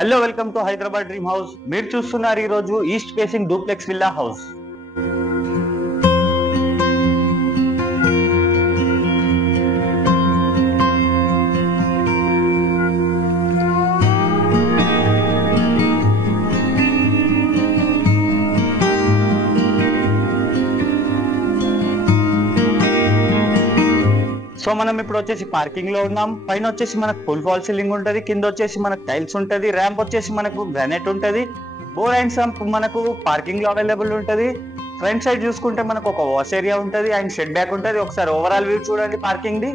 Hello, welcome to Hyderabad dream house. మీరు చూస్తున్నారు ఈ రోజు east facing duplex villa house. So మనం ఇప్పుడు వచ్చేసి పార్కింగ్ లో ఉన్నాం. పైన వచ్చేసి మనకు ఫుల్ ఫాల్ సీలింగ్ ఉంటది, కింద వచ్చేసి మనకు టైల్స్ ఉంటది, ర్యాంప్ వచ్చేసి మనకు గ్రానైట్ ఉంటది, బోర్ అండ్ సంప్ మనకు పార్కింగ్ లో అవైలబుల్ ఉంటది. ఫ్రంట్ సైడ్ చూసుకుంటే మనకు ఒక వాష్ ఏరియా ఉంటది అండ్ షెడ్ బ్యాక్ ఉంటది. ఒకసారి ఓవరాల్ వ్యూ చూడండి పార్కింగ్ ది.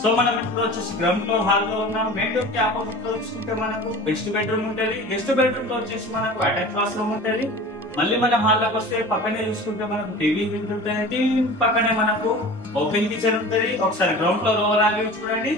సో మనం ఇప్పుడు వచ్చేసి గ్రౌండ్ ఫ్లోర్ హాల్ లో ఉన్నాం. మెయిన్ డోర్ కి ఆపోజిట్ లో చూసుకుంటే మనకు బెస్ట్ బెడ్రూమ్ ఉంటది. గెస్ట్ బెడ్రూమ్ లో వచ్చేసి మనకు అటాచ్ వాష్రూమ్ ఉంటది. మళ్ళీ మనం హాల్ లోకి వస్తే పక్కనే చూసుకుంటే మనకు టీవీ ఉంటుంది. టీవీ పక్కనే మనకు ఓపెన్ కిచెన్ ఉంటది. ఒకసారి గ్రౌండ్ ఫ్లోర్ ఓవరాల్ వ్యూ చూడండి.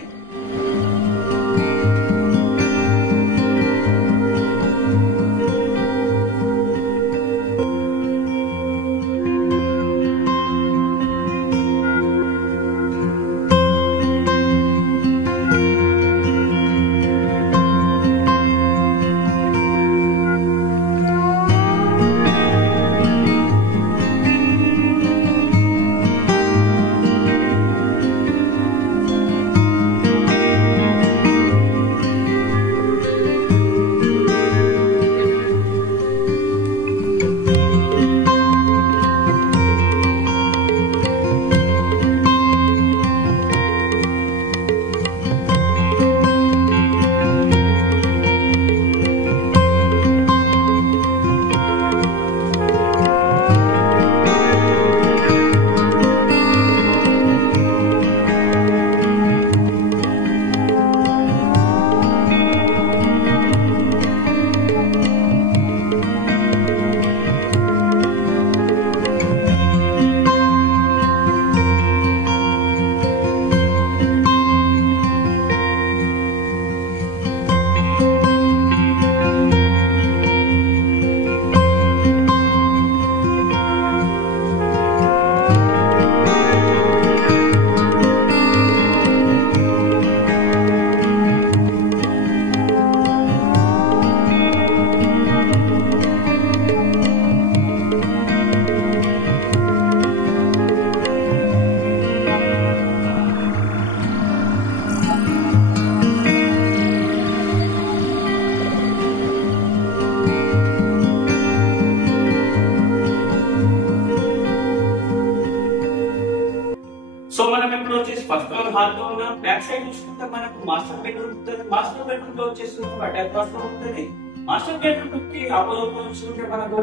సో మనం ఇప్పుడు వచ్చేసి ఫస్ట్ ఫ్లోర్ హాల్ లో ఉన్నాం. బ్యాక్ సైడ్ చూసుకుంటే మనకు మాస్టర్ బెడ్రూమ్ ఉంటుంది. మాస్టర్ బెడ్రూమ్ లో వచ్చేసి అటాచ్ వాష్రూమ్ ఉంటుంది. మాస్టర్ బెడ్రూమ్ కి ఆపోజిట్ లో చూసుకుంటే మనకు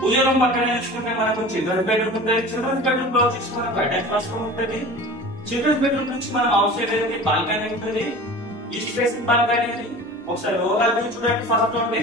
పూజ రూమ్ పక్కనే చూసుకుంటే మనకు చిల్డ్రన్స్ బెడ్రూమ్ ఉంటుంది. చిల్డ్రన్స్ బెడ్రూమ్ లో వచ్చేసి మనకు అటాచ్ వాష్రూమ్ ఉంటుంది. చిల్డ్రన్స్ బెడ్రూమ్ నుంచి మనం అవుట్ సైడ్ అయితే బాల్కనీ ఉంటుంది. East facing balcony. ఒకసారి ఓవరాల్ వ్యూ చూడండి ఫస్ట్ ఫ్లోర్ ని.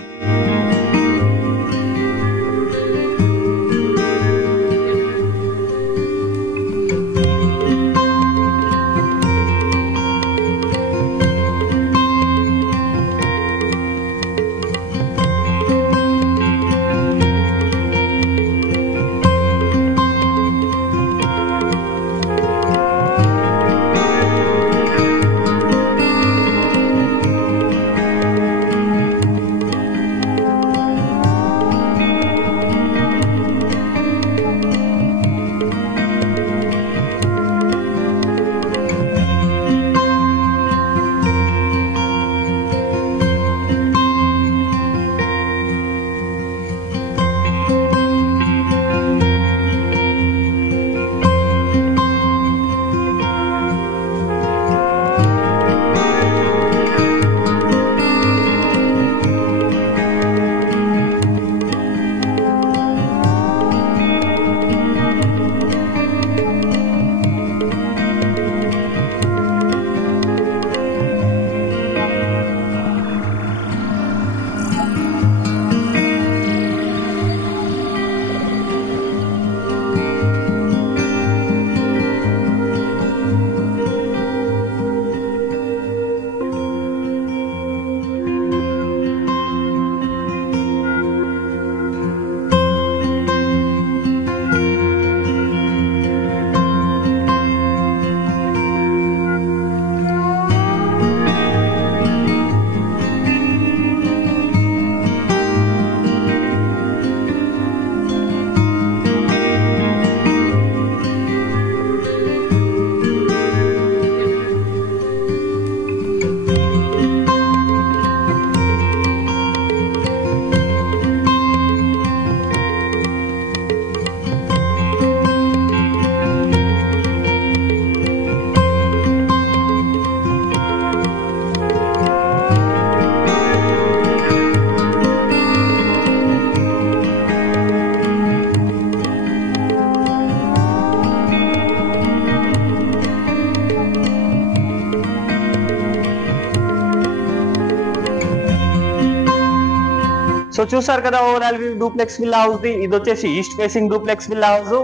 సో చూసారు కదా overall duplex villa house the. ఇది వచ్చేసి east facing duplex villa house.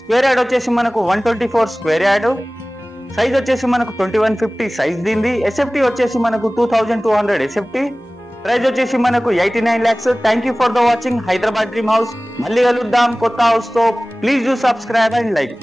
Square yard వచ్చేసి మనకు 124 స్క్వేర్ యార్డ్. సైజ్ వచ్చేసి మనకు 2150 సైజ్ దీంది. ఎస్ఎఫ్టీ వచ్చేసి మనకు 2200 ఎస్ఎఫ్టీ. ప్రైస్ వచ్చేసి మనకు 89 lakhs. Thank you for the watching Hyderabad dream house. మళ్ళీ కలుద్దాం కొత్త హౌస్ తో. Please do subscribe and like.